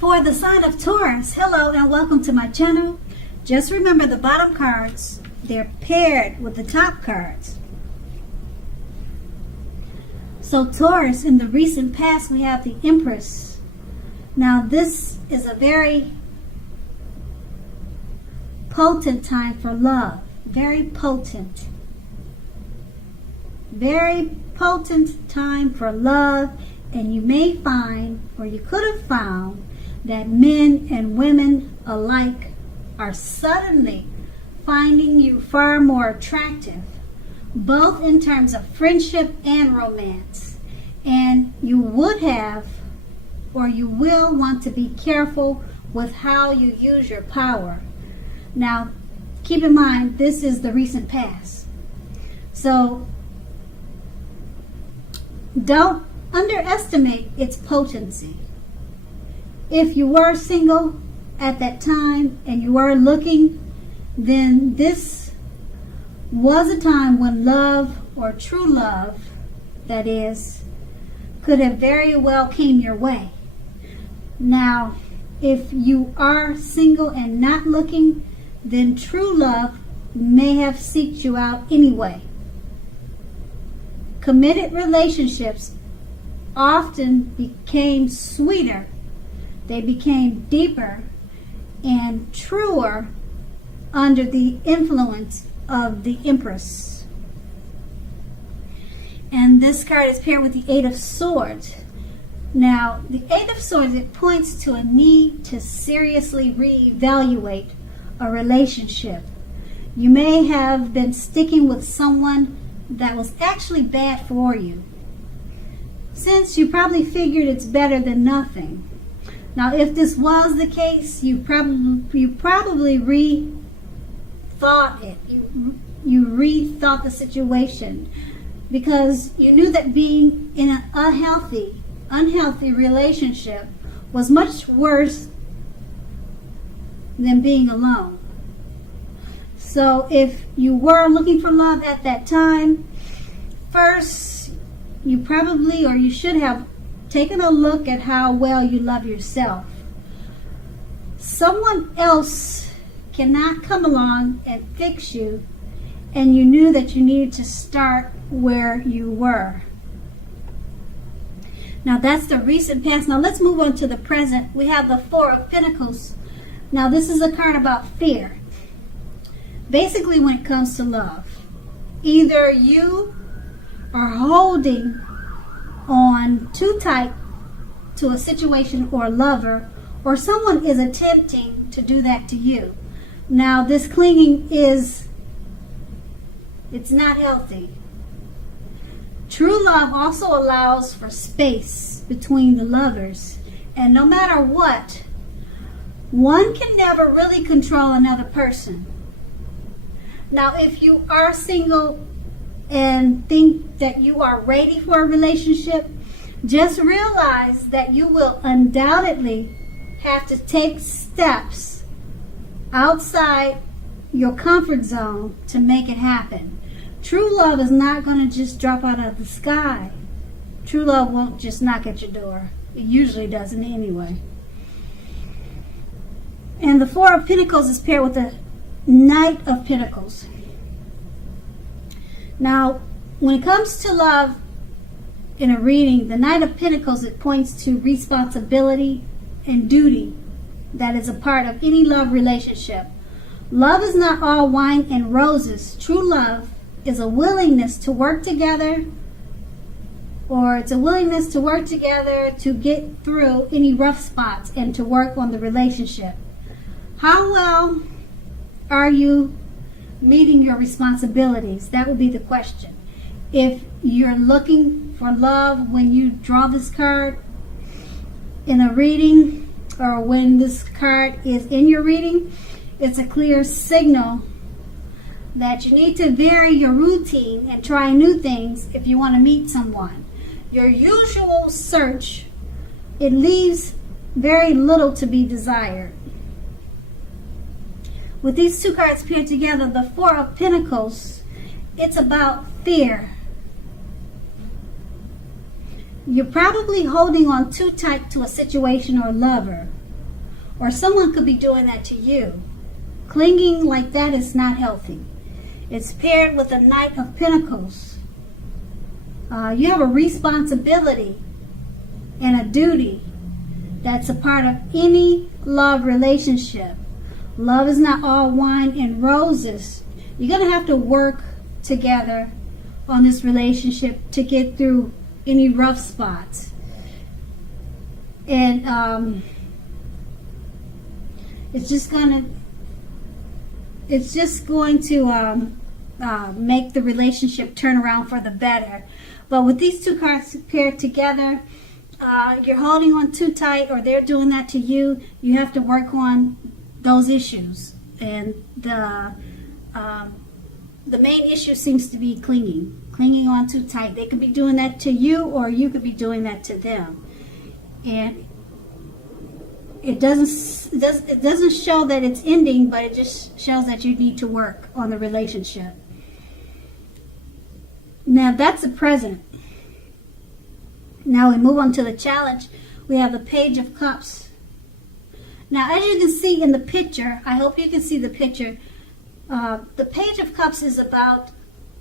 For the sign of Taurus, hello and welcome to my channel. Just remember the bottom cards, they're paired with the top cards. So Taurus, in the recent past we have the Empress. Now this is a very potent time for love. Very potent. Very potent time for love, and you may find, or you could have found, that men and women alike are suddenly finding you far more attractive, both in terms of friendship and romance. And you would have, or you will want to be careful with how you use your power. Now, keep in mind, this is the recent past. So, don't underestimate its potency. If you were single at that time and you were looking, then this was a time when love, or true love, that is, could have very well came your way. Now, if you are single and not looking, then true love may have seeked you out anyway. Committed relationships often became sweeter. They became deeper and truer under the influence of the Empress. And this card is paired with the Eight of Swords. Now, the Eight of Swords, it points to a need to seriously reevaluate a relationship. You may have been sticking with someone that was actually bad for you, since you probably figured it's better than nothing. Now, if this was the case, you probably rethought it. You rethought the situation because you knew that being in an unhealthy relationship was much worse than being alone. So if you were looking for love at that time, first you probably, or you should have, taken a look at how well you love yourself. Someone else cannot come along and fix you, and you knew that you needed to start where you were. Now that's the recent past. Now let's move on to the present. We have the Four of Pentacles. Now this is a card about fear. Basically, when it comes to love, either you are holding on too tight to a situation or a lover, or someone is attempting to do that to you. Now this clinging it's not healthy. True love also allows for space between the lovers, and no matter what, one can never really control another person. Now if you are single and think that you are ready for a relationship, just realize that you will undoubtedly have to take steps outside your comfort zone to make it happen. True love is not going to just drop out of the sky. True love won't just knock at your door. It usually doesn't anyway. And the Four of Pentacles is paired with the Knight of Pentacles. Now, when it comes to love in a reading, the Knight of Pentacles, it points to responsibility and duty that is a part of any love relationship. Love is not all wine and roses. True love is a willingness to work together, or it's a willingness to work together to get through any rough spots and to work on the relationship. How well are you meeting your responsibilities? That would be the question. If you're looking for love when you draw this card in a reading, or when this card is in your reading, it's a clear signal that you need to vary your routine and try new things if you want to meet someone. Your usual search, it leaves very little to be desired. With these two cards paired together, the Four of Pentacles, it's about fear. You're probably holding on too tight to a situation or lover. or someone could be doing that to you. Clinging like that is not healthy. It's paired with the Knight of Pentacles. You have a responsibility and a duty that's a part of any love relationship. Love is not all wine and roses. You're going to have to work together on this relationship to get through any rough spots. And it's just going to make the relationship turn around for the better. But with these two cards paired together, you're holding on too tight, or they're doing that to you. You have to work on those issues. And the main issue seems to be clinging on too tight. They could be doing that to you, or you could be doing that to them. And it doesn't show that it's ending, but it just shows that you need to work on the relationship. Now that's the present. Now we move on to the challenge. We have the Page of Cups. Now, as you can see in the picture, I hope you can see the picture. The Page of Cups is about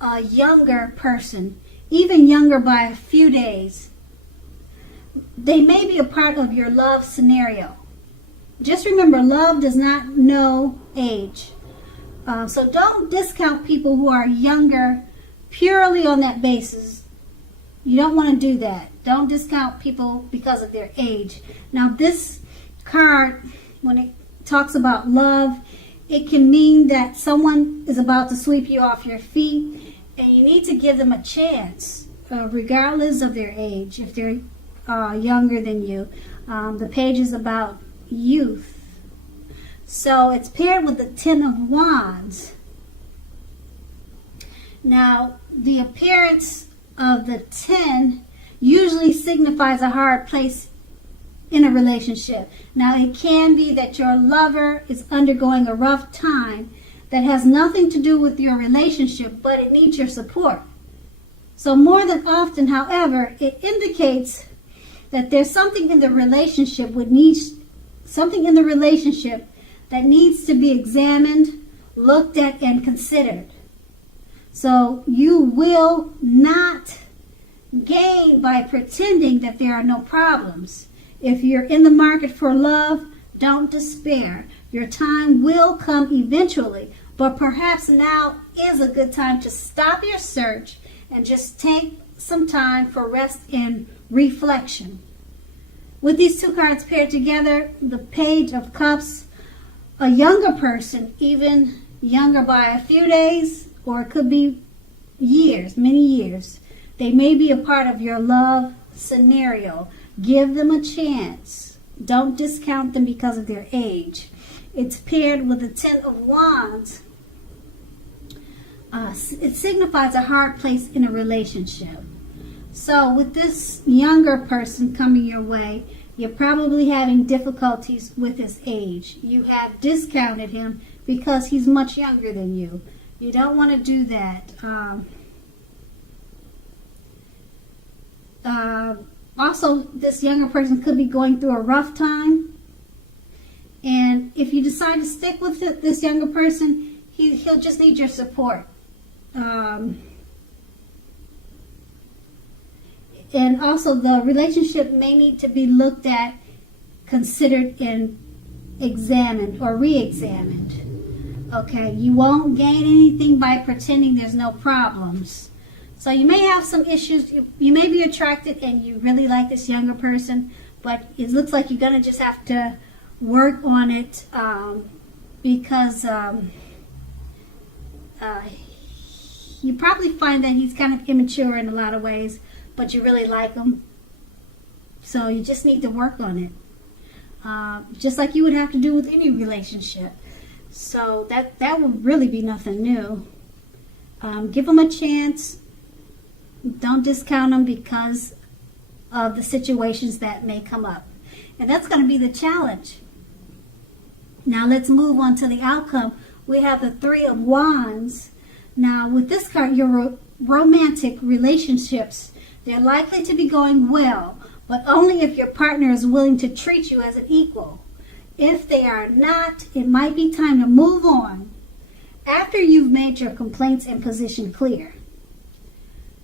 a younger person, even younger by a few days. They may be a part of your love scenario. Just remember, love does not know age. So don't discount people who are younger purely on that basis. You don't want to do that. Don't discount people because of their age. Now, this card, when it talks about love, it can mean that someone is about to sweep you off your feet, and you need to give them a chance, regardless of their age, if they're younger than you. The page is about youth. So it's paired with the Ten of Wands. Now, the appearance of the 10 usually signifies a hard place in a relationship. Now, it can be that your lover is undergoing a rough time that has nothing to do with your relationship, but it needs your support. So more than often, however, it indicates that there's something in the relationship that needs to be examined, looked at, and considered. So you will not gain by pretending that there are no problems. If you're in the market for love, don't despair. Your time will come eventually, but perhaps now is a good time to stop your search and just take some time for rest and reflection. With these two cards paired together, the Page of Cups, a younger person, even younger by a few days, or it could be years, many years. They may be a part of your love scenario. Give them a chance. Don't discount them because of their age. It's paired with the Ten of Wands. It signifies a hard place in a relationship. So with this younger person coming your way, you're probably having difficulties with his age. You have discounted him because he's much younger than you. You don't want to do that. Also, this younger person could be going through a rough time. And if you decide to stick with this younger person, he'll just need your support. And also, the relationship may need to be looked at, considered, and examined or re-examined. Okay, you won't gain anything by pretending there's no problems. So you may have some issues. You may be attracted and you really like this younger person, but it looks like you're going to just have to work on it because you probably find that he's kind of immature in a lot of ways, but you really like him. So you just need to work on it. Just like you would have to do with any relationship. So that would really be nothing new. Give them a chance. Don't discount them because of the situations that may come up. And that's going to be the challenge. Now let's move on to the outcome. We have the Three of Wands. Now with this card, your romantic relationships, they're likely to be going well, but only if your partner is willing to treat you as an equal. If they are not, it might be time to move on after you've made your complaints and position clear.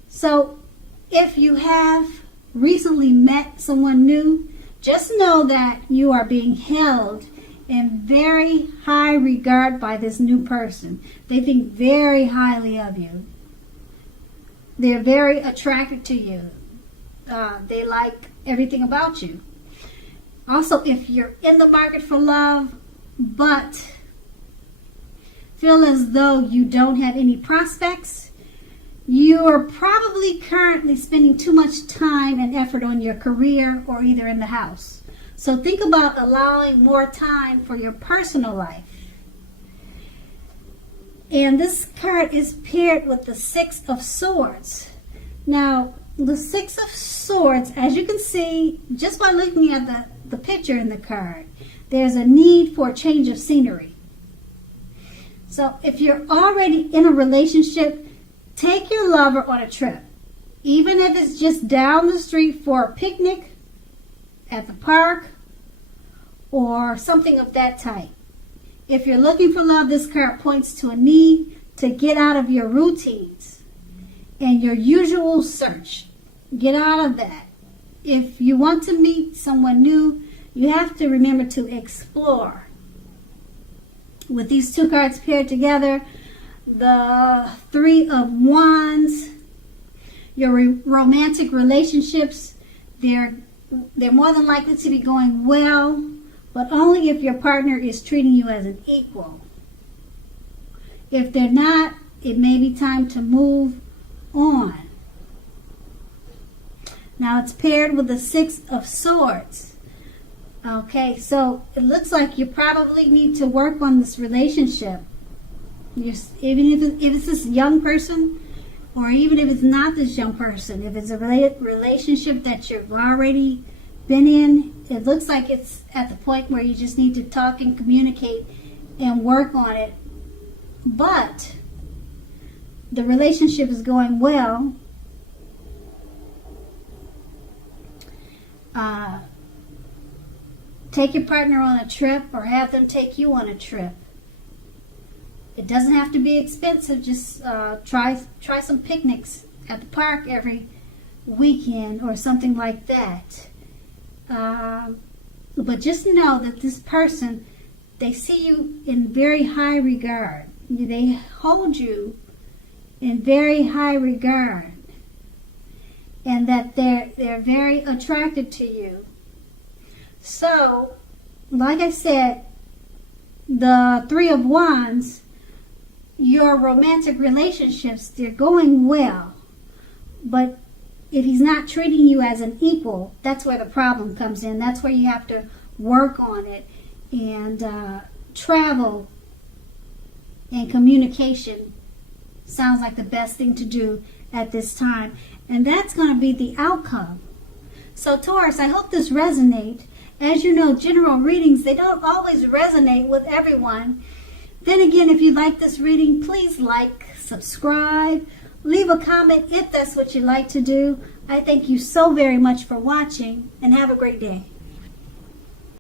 So if you have recently met someone new, just know that you are being held in very high regard by this new person. They think very highly of you. They're very attracted to you. They like everything about you. Also, if you're in the market for love, but feel as though you don't have any prospects, you are probably currently spending too much time and effort on your career or either in the house. So think about allowing more time for your personal life. And this card is paired with the Six of Swords. Now, the Six of Swords, as you can see, just by looking at the picture in the card, there's a need for a change of scenery. So if you're already in a relationship, take your lover on a trip. Even if it's just down the street for a picnic at the park or something of that type. If you're looking for love, this card points to a need to get out of your routines and your usual search. Get out of that. If you want to meet someone new, you have to remember to explore. With these two cards paired together, the Three of Wands, your romantic relationships, they're more than likely to be going well, but only if your partner is treating you as an equal. If they're not, it may be time to move on. Now it's paired with the Six of Swords. Okay, so it looks like you probably need to work on this relationship. Even if it's this young person, or even if it's not this young person, if it's a relationship that you've already been in, it looks like it's at the point where you just need to talk and communicate and work on it. But the relationship is going well. Take your partner on a trip or have them take you on a trip. It doesn't have to be expensive. Just try some picnics at the park every weekend or something like that. But just know that this person, they see you in very high regard. They hold you in very high regard. And that they're very attracted to you. So, like I said, the Three of Wands, your romantic relationships, they're going well. But if he's not treating you as an equal, that's where the problem comes in. That's where you have to work on it. And travel and communication sounds like the best thing to do at this time. And that's going to be the outcome. So Taurus, I hope this resonates. As you know, general readings, they don't always resonate with everyone. Then again, if you like this reading, please like, subscribe, leave a comment if that's what you like to do. I thank you so very much for watching, and have a great day.